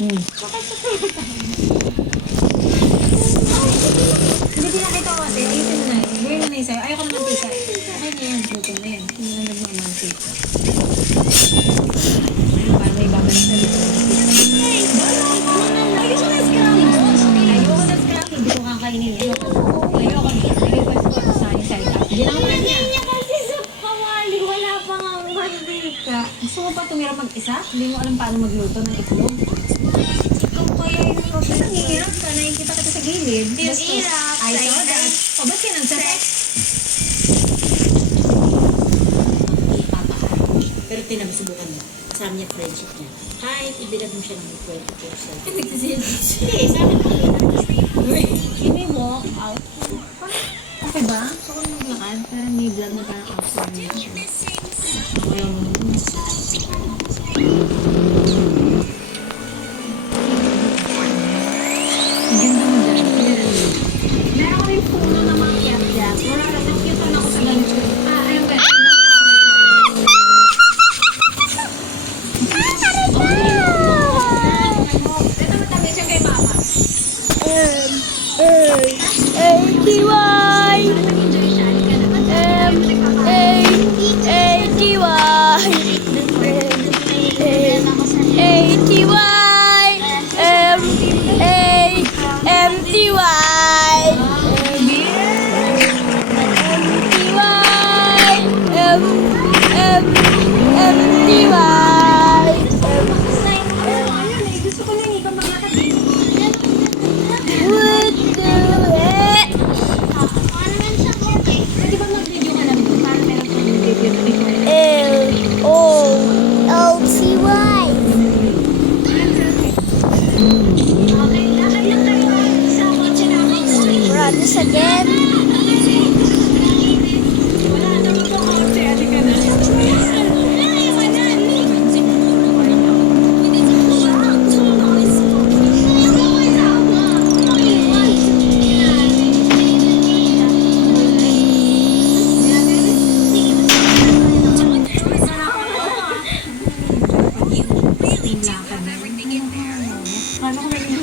Hindi pinakita ko ate. Ayusin mo na eh. Gawin mo na isa. Ayaw ko naman tika. Okay na yan. Luto na yan. Hindi na nagmamantik. Para may babalik sa dito. Ayoko na scrummy. Ayoko na scrummy. Hindi ko kakainin. Ayoko na. Lagay ko sa akin side up. Hindi lang naman niya. Hindi niya kasi sa kawali. Wala pa nga mantika. Gusto mo pa tumira mag-isa? Hindi mo alam paano magluto ng itlog? Ikaw kaya yung Kasi nanghihirap ka. Nakikita kita sa gilid. Yung hirap, I saw like that. O, ba't sinagsasak? Pero tinabasubukan mo. Kasama niya friendship niya. Kahit ibilad mo siya ng 20%. Hindi, sa akin Can we walk out? Okay ba? Gusto ko maglakad. Parang may vlog na parang outside niya. Ganda mo dyan. Meron ko rin puno na mga kiyat-kiyat. Wala na, nakikita na ako sa ganito. Ayun ba? Ito matamis yung kay mama. Gusto ko lang ikaw maglakad din. Pwede ba mag-video ka lang doon? Para meron kang video na record. Okay, lakad lang tayo sa kotse namin. Brothers again. Wala na mo itong kotse. Ate ka na.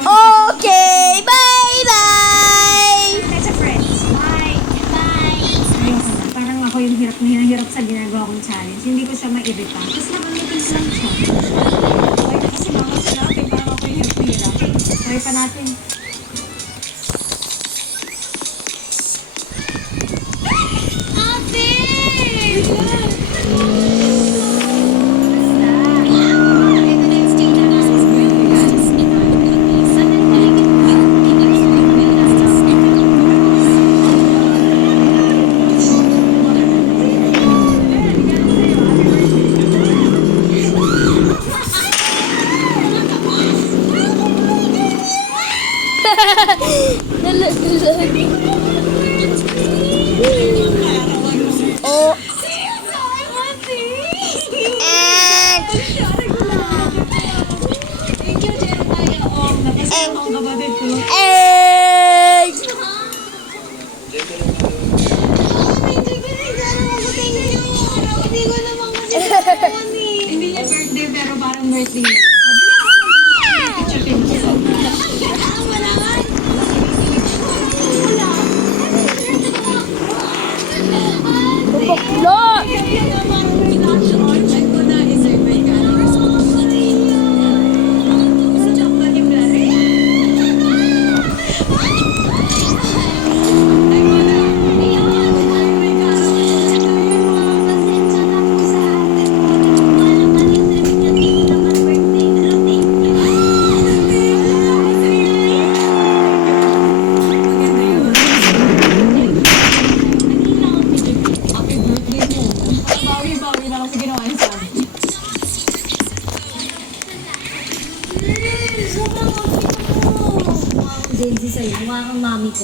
Okay, bye-bye! That's a friends. Bye. Ayoko na. Parang ako yung hirap na hirap sa ginagawa kong challenge. Hindi ko siya mairita. Tapos nakamitis lang siya. Okay na kasi bawal sa natin. Parang ako yung hirap na hirap. Try pa natin. Oh. Thank you, Jeremiah. Napasama akong kapatid ko. Hindi niya birthday pero parang birthday niya. Jenzy sa'yo, mukha kang mami ko.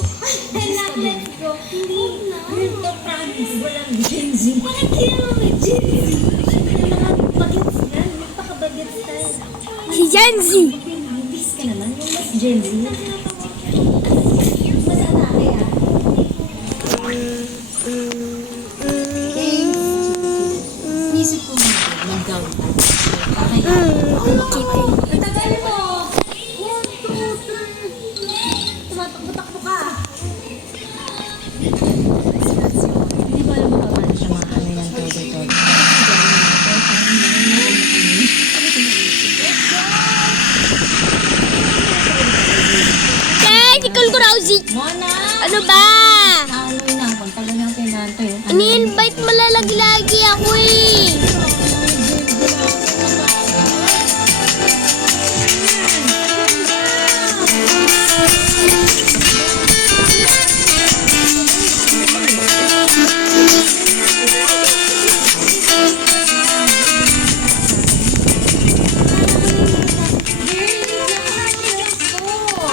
Let's go. Hindi na. Ito, promise, walang Jenzy. Bakit kailangan may Jenzy? Mga bagets yan. Magpaka-bagets tayo. Si Janzi. Mabis ka naman, yung mas Jenzy. Mas atake ah. Isip ko nga, mag-down. Okay. Ang tagal mo. Mona! Ano ba? Ano na ako? Tagal na pinantay. Ini-invite mo lagi ako eh.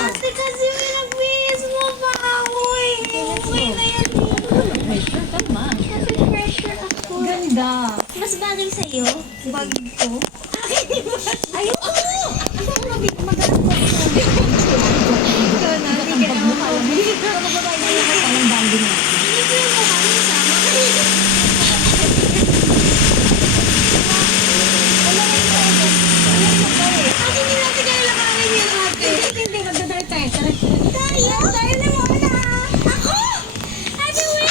Ate, kasi pinag-miss mo pa ako eh. Okay na yan. Pressure ka ma. Kasi pressure ako. Ganda. Mas bagay sa'yo? Bag ko. Ayoko! Ako magalang ko. Ikaw na, hindi ka naman pala. Hindi ka naman babae na yung palang bandi na. Hindi ko yung mukha niya sama. Akin yung natin kayo lakarin yung ate. Hindi, magdadala tayo. Tayo? Tayo na muna. Ako? Ate, wait!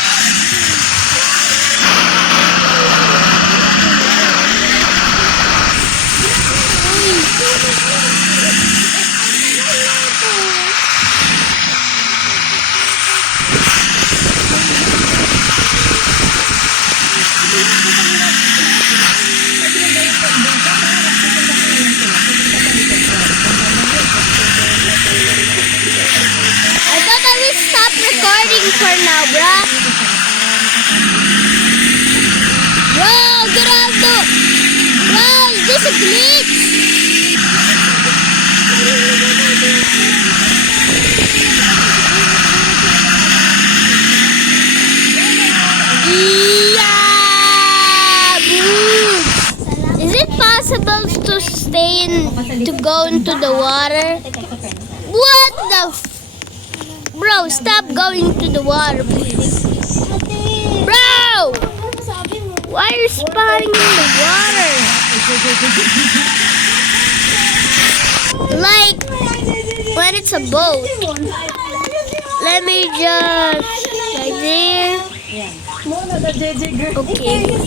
I thought I will stop recording for now, bruh. Bro, get out the... Bro, is this a glitch? Yeah, boo. Is it possible to stay in, to go into the water? What the Bro, stop going to the water, please. Bro! Why are you spotting in the water? Like, when it's a boat. Let me just, right there. Mona, the JJ girl. Okay.